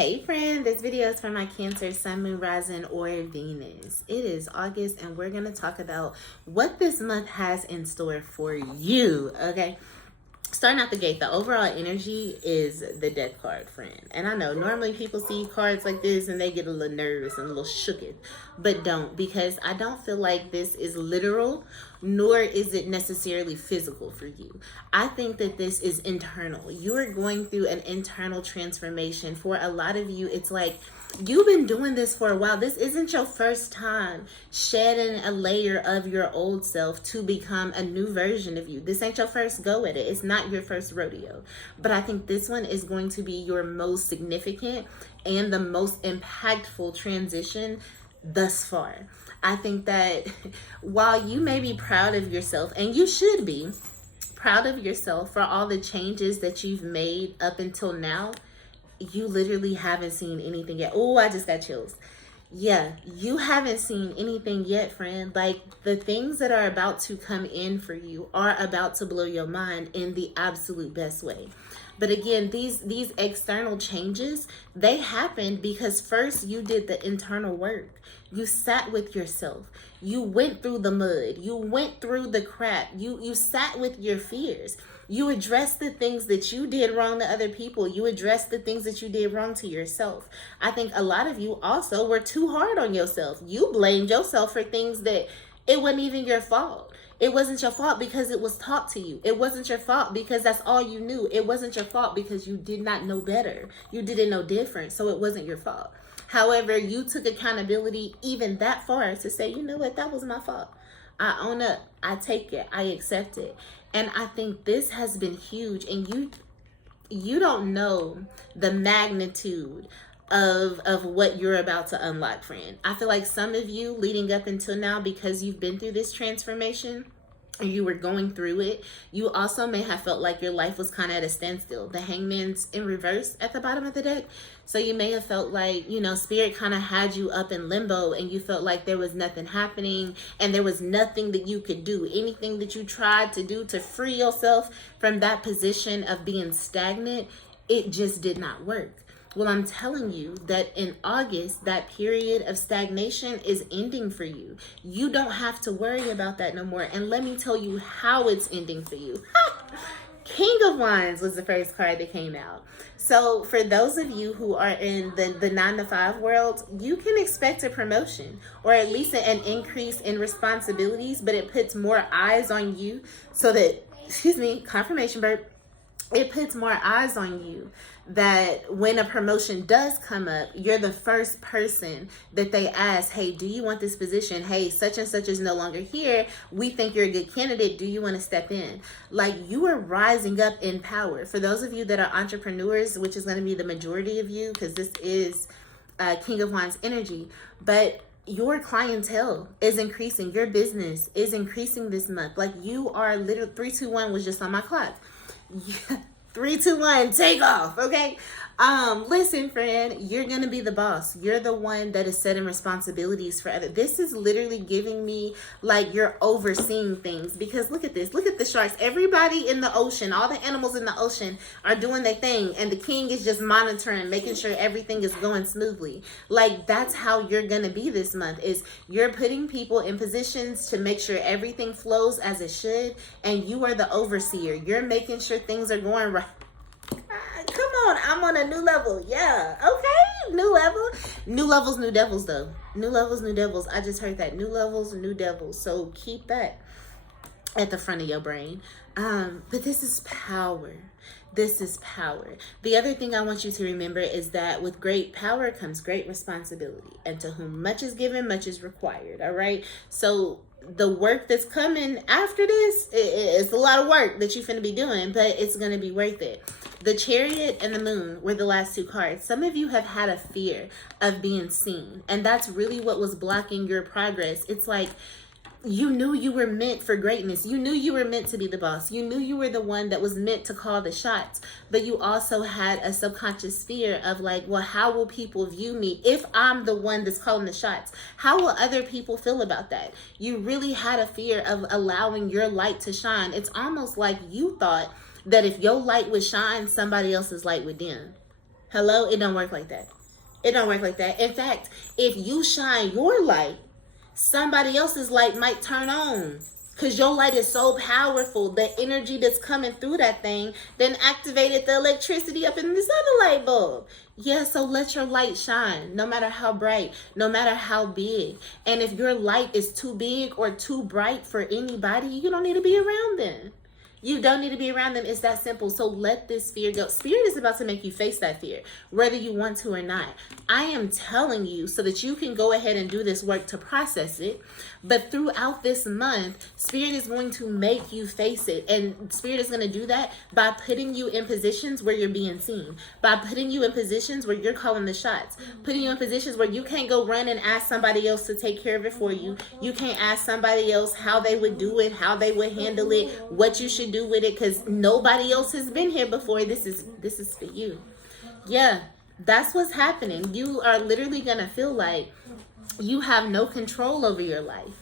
Hey friend, this video is for my Cancer, Sun, Moon, Rising, or Venus. It is August and we're going to talk about what this month has in store for you, okay? Starting out the gate, the overall energy is the Death card, friend. And I know normally people see cards like this and they get a little nervous and a little shooketh, but don't, because I don't feel like this is literal, nor is it necessarily physical for you. I think that this is internal. You are going through an internal transformation. For a lot of you, it's like you've been doing this for a while. This isn't your first time shedding a layer of your old self to become a new version of you. This ain't your first go at it. It's not your first rodeo. But I think this one is going to be your most significant and the most impactful transition thus far. I think that while you may be proud of yourself, and you should be proud of yourself for all the changes that you've made up until now, you literally haven't seen anything yet. Oh, I just got chills. Yeah, you haven't seen anything yet, friend. Like, the things that are about to come in for you are about to blow your mind in the absolute best way. But again, these external changes, they happened because first you did the internal work. You sat with yourself. You went through the mud. You went through the crap. You sat with your fears. You addressed the things that you did wrong to other people. You addressed the things that you did wrong to yourself. I think a lot of you also were too hard on yourself. You blamed yourself for things that it wasn't even your fault. It wasn't your fault because it was taught to you. It wasn't your fault because that's all you knew. It wasn't your fault because you did not know better. You didn't know different, so it wasn't your fault. However, you took accountability even that far to say, you know what, that was my fault. I own up. I take it. I accept it. And I think this has been huge. And you don't know the magnitude of what you're about to unlock, friend. I feel like some of you leading up until now, because you've been through this transformation, you were going through it, you also may have felt like your life was kind of at a standstill. The hangman's in reverse at the bottom of the deck. So you may have felt like, spirit kind of had you up in limbo and you felt like there was nothing happening and there was nothing that you could do. Anything that you tried to do to free yourself from that position of being stagnant, it just did not work. Well, I'm telling you that in August, that period of stagnation is ending for you. You don't have to worry about that no more. And let me tell you how it's ending for you. King of Wands was the first card that came out. So for those of you who are in the 9-to-5 world, you can expect a promotion or at least an increase in responsibilities, but it puts more eyes on you so that, confirmation burp, it puts more eyes on you that when a promotion does come up, you're the first person that they ask, hey, do you want this position? Hey, such and such is no longer here. We think you're a good candidate. Do you want to step in? Like, you are rising up in power. For those of you that are entrepreneurs, which is going to be the majority of you, because this is King of Wands energy, but your clientele is increasing. Your business is increasing this month. Like, you are literally, 321 was just on my clock. Yeah. 3, 2, 1, take off. Okay. Listen, friend, you're gonna be the boss. You're the one that is setting responsibilities for others. This is literally giving me like you're overseeing things, because look at this. Look at the sharks. Everybody in the ocean, all the animals in the ocean are doing their thing, and the king is just monitoring, making sure everything is going smoothly. Like, that's how you're gonna be this month. Is you're putting people in positions to make sure everything flows as it should, and you are the overseer. You're making sure things are going right. Come on, I'm on a new level. Yeah, okay, new level. New levels, new devils, though. New levels, new devils. I just heard that. New levels, new devils. So keep that at the front of your brain. But this is power. This is power. The other thing I want you to remember is that with great power comes great responsibility. And to whom much is given, much is required. All right? So the work that's coming after this, it's a lot of work that you're finna be doing, but it's going to be worth it. The Chariot and the Moon were the last two cards. Some of you have had a fear of being seen, and that's really what was blocking your progress. It's like you knew you were meant for greatness. You knew you were meant to be the boss. You knew you were the one that was meant to call the shots. But you also had a subconscious fear of like, well, how will people view me if I'm the one that's calling the shots? How will other people feel about that? You really had a fear of allowing your light to shine. It's almost like you thought that if your light would shine, somebody else's light would dim. Hello, it don't work like that. It don't work like that. In fact, if you shine your light, somebody else's light might turn on. Because your light is so powerful, the energy that's coming through that thing then activated the electricity up in this other light bulb. Yeah, so let your light shine, no matter how bright, no matter how big. And if your light is too big or too bright for anybody, you don't need to be around them. You don't need to be around them. It's that simple. So let this fear go. Spirit is about to make you face that fear, whether you want to or not. I am telling you so that you can go ahead and do this work to process it. But throughout this month, Spirit is going to make you face it. And Spirit is going to do that by putting you in positions where you're being seen, by putting you in positions where you're calling the shots, putting you in positions where you can't go run and ask somebody else to take care of it for you. You can't ask somebody else how they would do it, how they would handle it, what you should do with it, because nobody else has been here before. This is for you. Yeah, that's what's happening. You are literally gonna feel like you have no control over your life.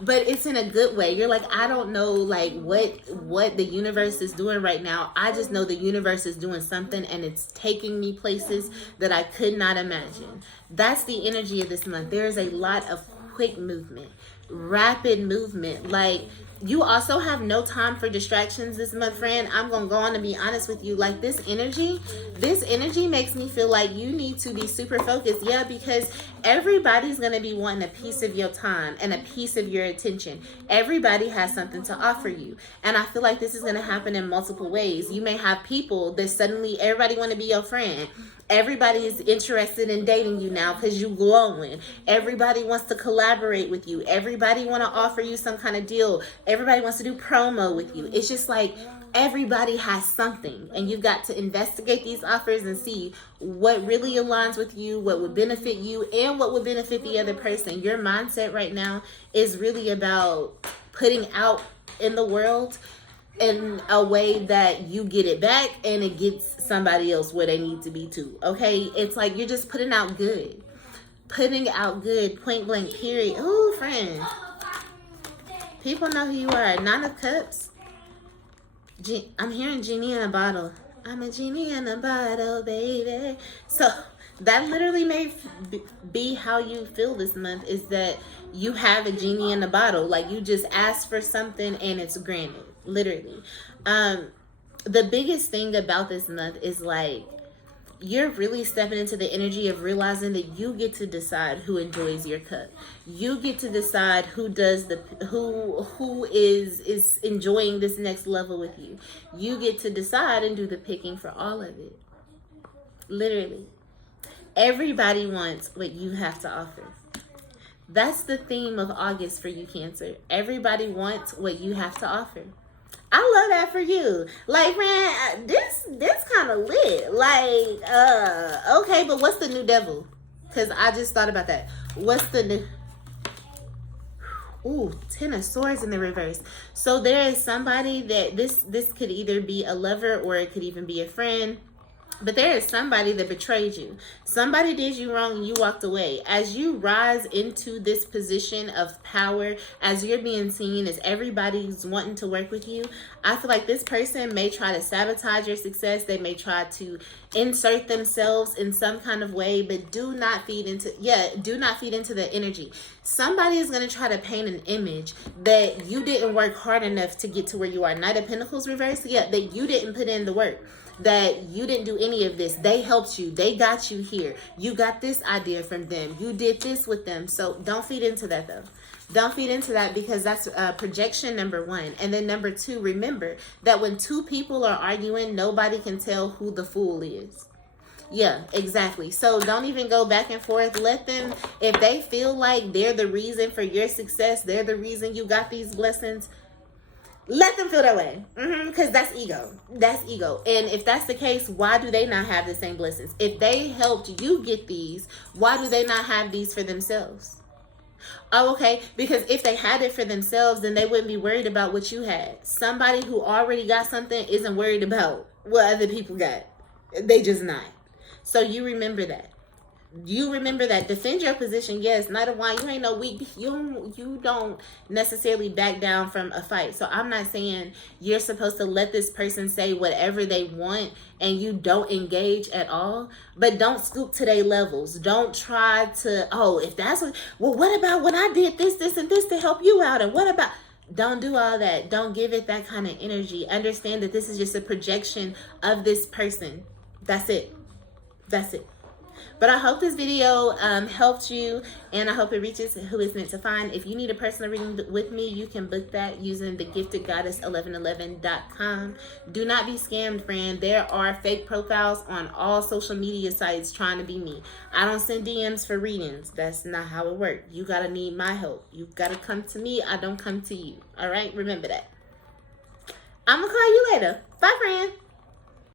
But it's in a good way. You're like, I don't know like what the universe is doing right now. I just know the universe is doing something and it's taking me places that I could not imagine. That's the energy of this month. There's a lot of quick movement, rapid movement. Like, you also have no time for distractions this month, friend. I'm gonna go on and be honest with you. Like, this energy makes me feel like you need to be super focused. Yeah, because everybody's gonna be wanting a piece of your time and a piece of your attention. Everybody has something to offer you, and I feel like this is gonna happen in multiple ways. You may have people that suddenly everybody want to be your friend. Everybody is interested in dating you now because you glowing. Everybody wants to collaborate with you. Everybody want to offer you some kind of deal. Everybody wants to do promo with you. It's just like everybody has something, and you've got to investigate these offers and see what really aligns with you, what would benefit you, and what would benefit the other person. Your mindset right now is really about putting out in the world in a way that you get it back and it gets somebody else where they need to be too. Okay, it's like you're just putting out good, point blank, period. Ooh, friend, people know who you are. 9 of Cups. I'm hearing genie in a bottle. I'm a genie in a bottle, baby. So that literally may be how you feel this month, is that you have a genie in a bottle. Like, you just ask for something and it's granted, literally. The biggest thing about this month is like, you're really stepping into the energy of realizing that you get to decide who enjoys your cup. You get to decide who does who is enjoying this next level with you. You get to decide and do the picking for all of it. Literally. Everybody wants what you have to offer. That's the theme of August for you, Cancer. Everybody wants what you have to offer. I love that for you. Like, man, this kind of lit. Like, okay, but what's the new devil? Because I just thought about that. What's the new... Ooh, 10 of Swords in the reverse. So there is somebody that this could either be a lover or it could even be a friend. But there is somebody that betrayed you. Somebody did you wrong and you walked away. As you rise into this position of power, as you're being seen, as everybody's wanting to work with you, I feel like this person may try to sabotage your success. They may try to insert themselves in some kind of way, but do not feed into the energy. Somebody is going to try to paint an image that you didn't work hard enough to get to where you are. Knight of Pentacles reverse, yeah, that you didn't put in the work, that you didn't do any of this. They helped you. They got you here. You got this idea from them. You did this with them. So don't feed into that, though. Don't feed into that, because that's projection, number 1. And then number 2, remember that when 2 people are arguing, nobody can tell who the fool is. Yeah, exactly. So don't even go back and forth. Let them, if they feel like they're the reason for your success, they're the reason you got these blessings, let them feel that way. Because that's ego. That's ego. And if that's the case, why do they not have the same blessings? If they helped you get these, why do they not have these for themselves? Oh, okay. Because if they had it for themselves, then they wouldn't be worried about what you had. Somebody who already got something isn't worried about what other people got. They just not. So you remember that. You remember that. Defend your position. Yes, Knight of Wine. You ain't no weak. You don't necessarily back down from a fight. So I'm not saying you're supposed to let this person say whatever they want and you don't engage at all. But don't scoop to their levels. Don't try to, oh, if that's what, well, what about when I did this, this, and this to help you out? And what about, don't do all that. Don't give it that kind of energy. Understand that this is just a projection of this person. That's it. That's it. But I hope this video helped you, and I hope it reaches who it's meant to find. If you need a personal reading with me, you can book that using thegiftedgoddess1111.com. Do not be scammed, friend. There are fake profiles on all social media sites trying to be me. I don't send DMs for readings. That's not how it works. You got to need my help. You got to come to me. I don't come to you. All right? Remember that. I'm going to call you later. Bye, friend.